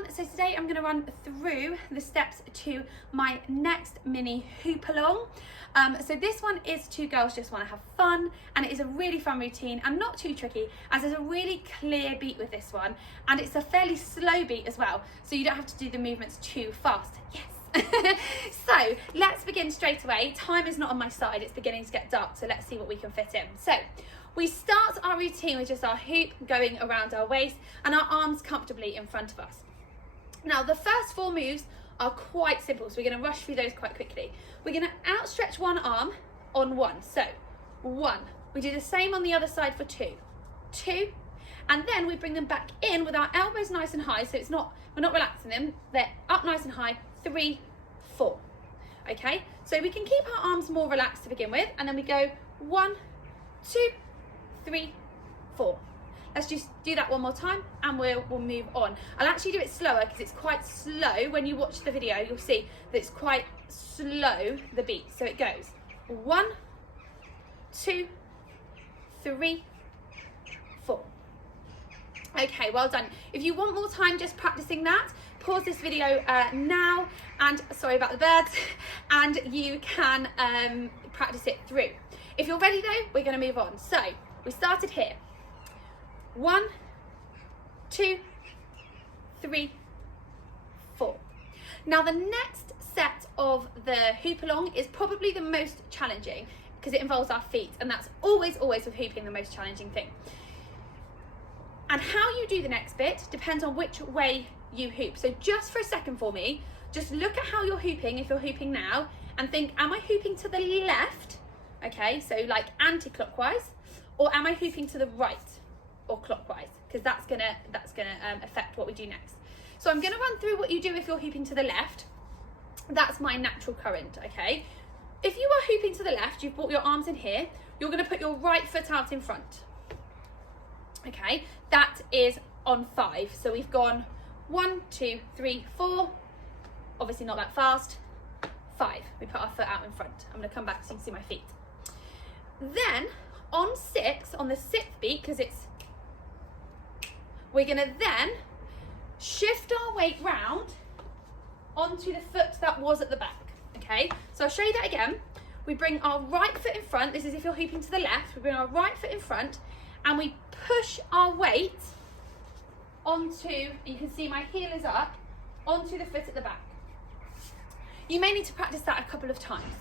everyone, so today I'm going to run through the steps to my next mini hoop along. So this one is two girls just want to have fun, and it is a really fun routine and not too tricky, as there's a really clear beat with this one, and it's a fairly slow beat as well, so you don't have to do the movements too fast. Yes. So let's begin straight away. Time is not on my side, it's beginning to get dark, so let's see what we can fit in. So we start our routine with just our hoop going around our waist and our arms comfortably in front of us. Now the first four moves are quite simple, so we're going to rush through those quite quickly. We're going to outstretch one arm on one. So one. We do the same on the other side for two. Two. And then we bring them back in with our elbows nice and high, so we're not relaxing them. They're up nice and high. 3, 4. Okay? So we can keep our arms more relaxed to begin with, and then we go 1, 2, 3, 4. Let's just do that one more time and we'll move on. I'll actually do it slower because it's quite slow. When you watch the video, you'll see that it's quite slow, the beat. So it goes 1, 2, 3, 4. Okay, well done. If you want more time just practicing that, pause this video now, and sorry about the birds, and you can practice it through. If you're ready though, we're going to move on. So we started here. 1, 2, 3, 4. Now the next set of the hoop along is probably the most challenging because it involves our feet, and that's always with hooping the most challenging thing. And how you do the next bit depends on which way you hoop. So just for a second for me, just look at how you're hooping if you're hooping now and think, am I hooping to the left? Okay, so like anti-clockwise, or am I hooping to the right or clockwise? Because that's gonna affect what we do next. So I'm gonna run through what you do if you're hooping to the left. That's my natural current, okay? If you are hooping to the left, you've brought your arms in here, you're gonna put your right foot out in front. Okay, that is on 5. So we've gone 1, 2, 3, 4. Obviously not that fast. 5. We put our foot out in front. I'm going to come back so you can see my feet. Then on 6, on the 6th beat, because we're going to then shift our weight round onto the foot that was at the back. Okay, so I'll show you that again. We bring our right foot in front. This is if you're hooping to the left. We bring our right foot in front, and we push our weight onto, you can see my heel is up, onto the foot at the back. You may need to practice that a couple of times.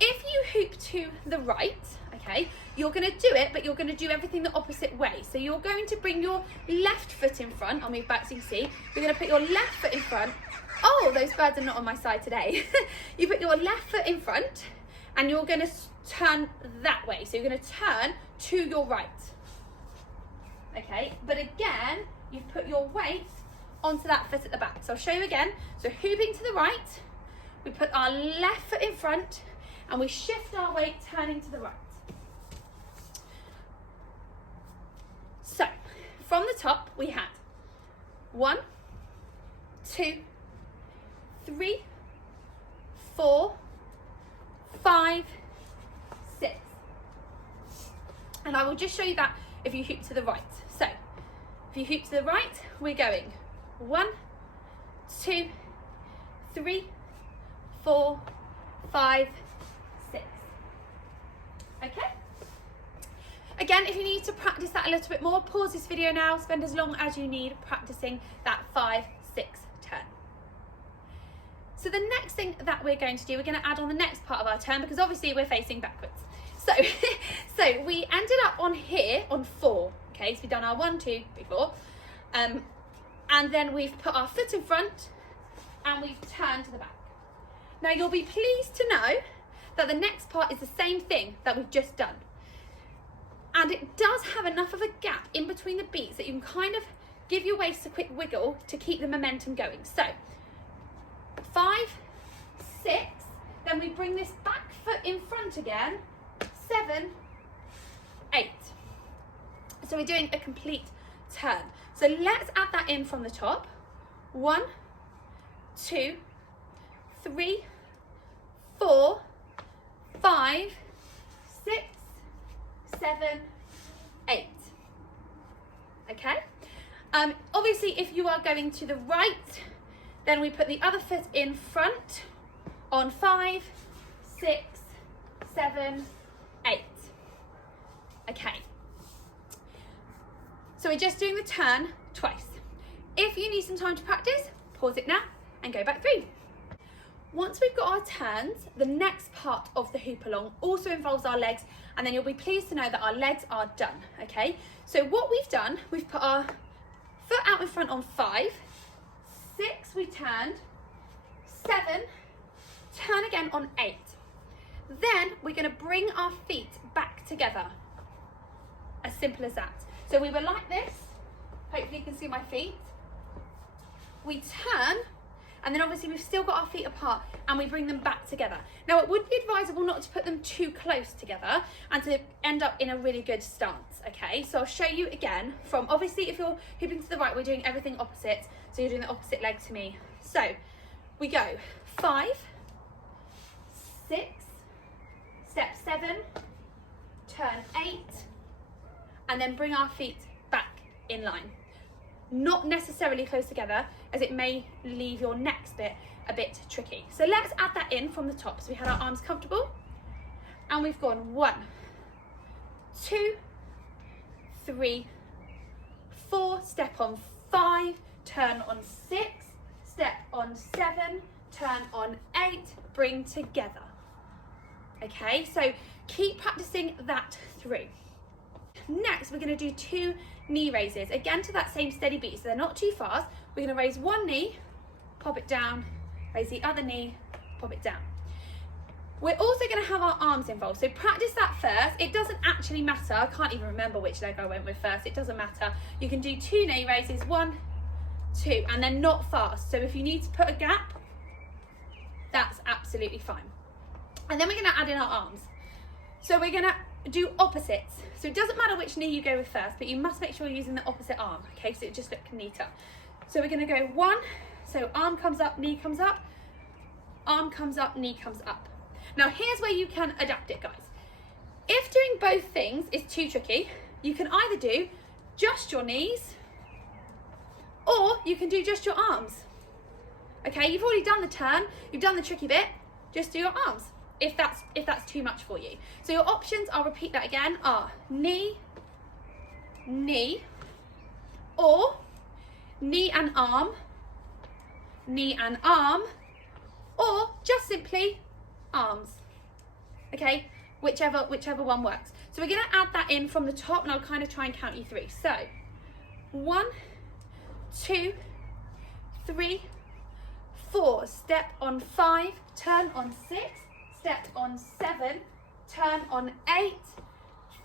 If you hoop to the right, okay, you're going to do it, but you're going to do everything the opposite way. So you're going to bring your left foot in front. I'll move back so you can see. You're going to put your left foot in front. Oh, those birds are not on my side today. You put your left foot in front, and you're going to turn that way. So you're going to turn to your right. Okay, but again, you've put your weight onto that foot at the back. So I'll show you again. So hooping to the right, we put our left foot in front, and we shift our weight turning to the right. So from the top, we had 1, 2, 3, 4, 5, 6. And I will just show you that if you hoop to the right. So if you hoop to the right, we're going 1, 2, 3, 4, 5, 6. Okay? Again, if you need to practice that a little bit more, pause this video now, spend as long as you need practicing that 5, 6 turn. So the next thing that we're going to do, we're going to add on the next part of our turn, because obviously we're facing backwards. So we ended up on here on 4. Okay, so we've done our 1, 2, 3, 4. And then we've put our foot in front and we've turned to the back. Now you'll be pleased to know that the next part is the same thing that we've just done. And it does have enough of a gap in between the beats that you can kind of give your waist a quick wiggle to keep the momentum going. So 5, 6, then we bring this back foot in front again, 7, 8. So we're doing a complete turn. So let's add that in from the top. 1, 2, 3, 4, 5, 6, 7, 8. Okay? Obviously, if you are going to the right, then we put the other foot in front on 5, 6, 7, 8. Okay. So we're just doing the turn twice. If you need some time to practice, pause it now and go back 3. Once we've got our turns, the next part of the hoop along also involves our legs, and then you'll be pleased to know that our legs are done, okay? So what we've done, we've put our foot out in front on 5, 6 we turned, 7, turn again on 8. Then we're going to bring our feet back together. As simple as that. So we were like this, hopefully you can see my feet. We turn, and then obviously we've still got our feet apart, and we bring them back together. Now it would be advisable not to put them too close together and to end up in a really good stance, okay? So I'll show you again from, obviously if you're hooping to the right, we're doing everything opposite, so you're doing the opposite leg to me. So we go 5, 6, step 7, turn 8, and then bring our feet back in line. Not necessarily close together, as it may leave your next bit a bit tricky. So let's add that in from the top. So we had our arms comfortable, and we've gone 1, 2, 3, 4, step on 5, turn on 6, step on 7, turn on 8, bring together. Okay, so keep practicing that through. Next, we're going to do 2 knee raises, again to that same steady beat, so they're not too fast. We're going to raise one knee, pop it down, raise the other knee, pop it down. We're also going to have our arms involved, so practice that first. It doesn't actually matter, I can't even remember which leg I went with first, it doesn't matter. You can do 2 knee raises, 1, 2, and then not fast. So if you need to put a gap, that's absolutely fine. And then we're going to add in our arms. So we're going to do opposites. So it doesn't matter which knee you go with first, but you must make sure you're using the opposite arm, okay, so it just looks neater. So we're going to go 1, so arm comes up, knee comes up, arm comes up, knee comes up. Now here's where you can adapt it, guys. If doing both things is too tricky, you can either do just your knees, or you can do just your arms. Okay, you've already done the turn, you've done the tricky bit, just do your arms. If that's too much for you. So your options, I'll repeat that again, are knee, knee, or knee and arm, or just simply arms. Okay, whichever one works. So we're going to add that in from the top, and I'll kind of try and count you through. So 1, 2, 3, 4, step on 5, turn on 6, step on 7, turn on 8,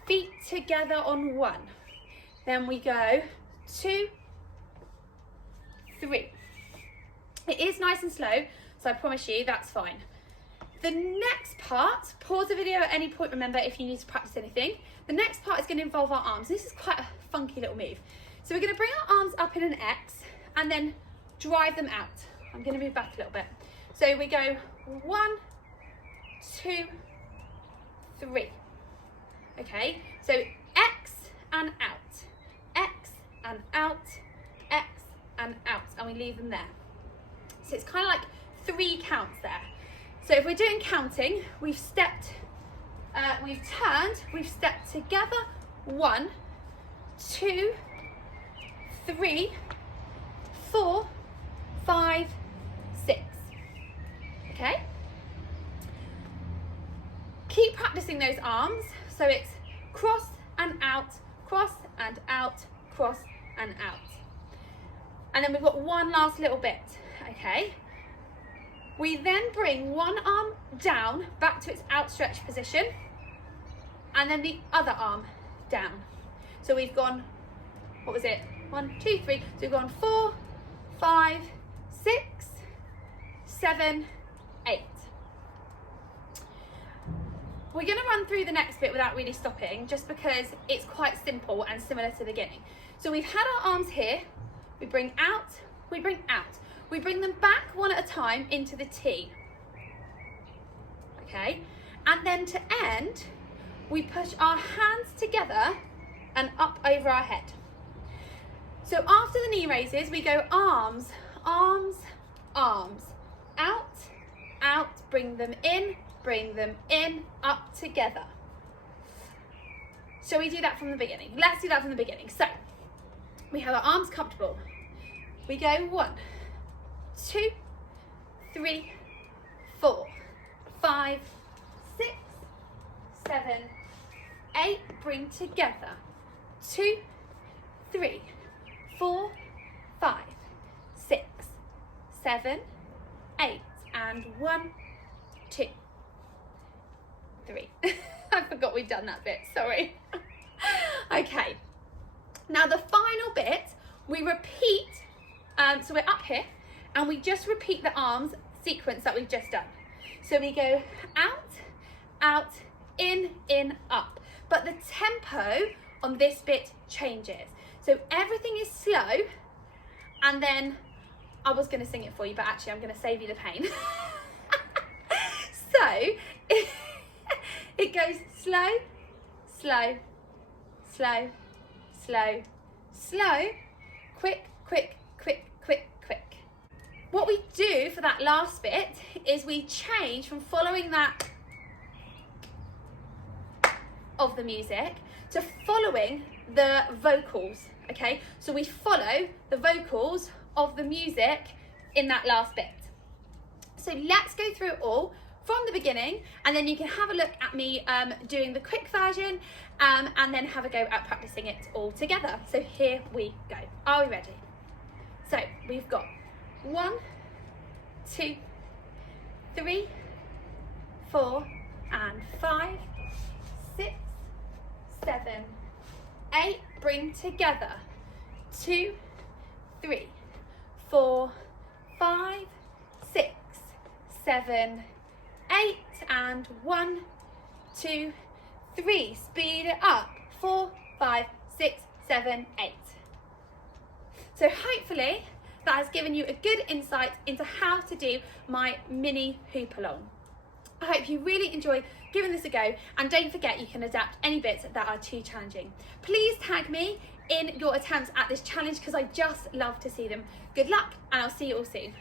feet together on 1. Then we go 2, 3. It is nice and slow, so I promise you that's fine. The next part, pause the video at any point, remember, if you need to practice anything. The next part is going to involve our arms. This is quite a funky little move. So we're going to bring our arms up in an X and then drive them out. I'm going to move back a little bit. So we go 1, 2, 3. Okay, so X and out, X and out, X and out, and we leave them there. So it's kind of like 3 counts there. So if we're doing counting, we've stepped, we've turned, we've stepped together, 1, 2, 3, 4, 5, 6. Okay? Keep practicing those arms. So it's cross and out, cross and out, cross and out. And then we've got one last little bit, okay? We then bring one arm down, back to its outstretched position, and then the other arm down. So we've gone, what was it? 1, 2, 3. So we've gone 4, 5, 6, 7, 8. We're going to run through the next bit without really stopping, just because it's quite simple and similar to the beginning. So we've had our arms here, we bring out, we bring out. We bring them back one at a time into the T. Okay, and then to end, we push our hands together and up over our head. So after the knee raises, we go arms, arms, arms, out, out, bring them in, up together. Shall we do that from the beginning? Let's do that from the beginning. So we have our arms comfortable. We go 1, 2, 3, 4, 5, 6, 7, 8, bring together. 2, 3, 4, 5, 6, 7, 8, and 1, 2, 3. I forgot we've done that bit, sorry. Okay, now the final bit, we repeat, so we're up here, and we just repeat the arms sequence that we've just done. So we go out, out, in, up. But the tempo on this bit changes. So everything is slow, and then I was going to sing it for you, but actually I'm going to save you the pain. So it goes slow, slow, slow, slow, slow, quick, quick, quick, quick, quick. What we do for that last bit is we change from following that of the music to following the vocals, okay? So we follow the vocals of the music in that last bit. So let's go through it all from the beginning, and then you can have a look at me doing the quick version, and then have a go at practicing it all together. So here we go. Are we ready? So we've got 1, 2, 3, 4, and 5, 6, 7, 8, bring together. 2, 3, 4, 5, 6, 7, 8, and 1, 2, 3. Speed it up. 4, 5, 6, 7, 8. So hopefully that has given you a good insight into how to do my mini hoop along. I hope you really enjoy giving this a go, and don't forget you can adapt any bits that are too challenging. Please tag me in your attempts at this challenge because I just love to see them. Good luck, and I'll see you all soon.